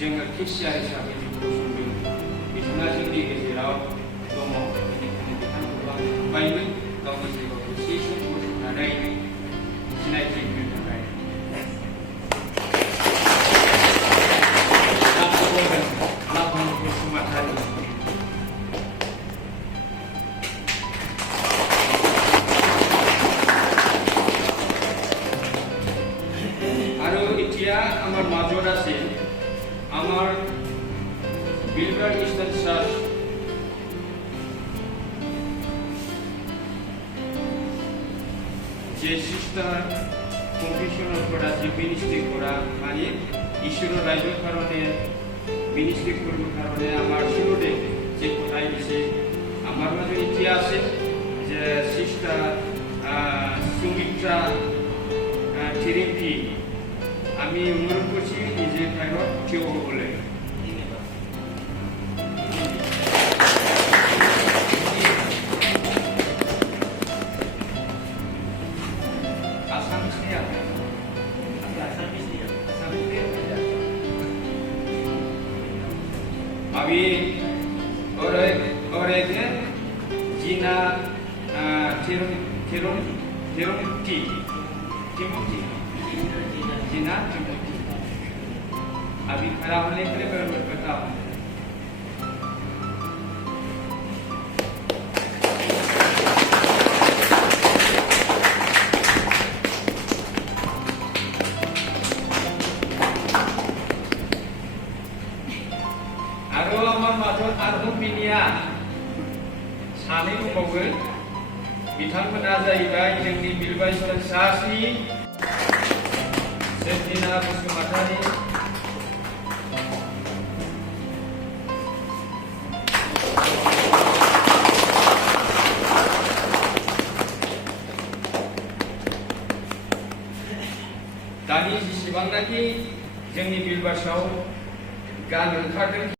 जोङो खिसिया हिसाबै गसंदों बिथाङा जोंनि गेजेराव दङ बेनिखायनो बिथांखौ आं खुलुमबायमोन गावनि जायगायाव दसे सम गसंनानै सिनायथि होनो थाखाय लाभन बसुमतारी আৰু এতিয়া আমাৰ মাজত আছে আমাৰ বিলবাৰ ইষ্টাৰ্ণ চাৰ্চ যে সিস্টার কনফেশনালफोरा যে মিনিস্ট্রিफोरा মানে ঈশ্বরের রাজ্যের কারণে মিনিস্ট্রি করবার কারণে আমার শিরোডে যে কোথায় দিছে আমার মাঝে ইচ্ছে আছে যে সিস্টার সুমিত্রা থিরিপি আমি অনুরোধ করছি নিজে প্রাইভেট কেউ বলে Abi orangnya Cina Timothy Cina Timothy Abi kalau oleh berkata আমার মাজত आरोबाव बिनिया सानै दंबावो बिथांमोना जाहैबाय जोंनि बिलबार इष्टार्न चार्चनि सेन्टिना बसुमतारी दानि जेसेबांनाखि जोंनि बिलबार्सआव गान ओंखारदों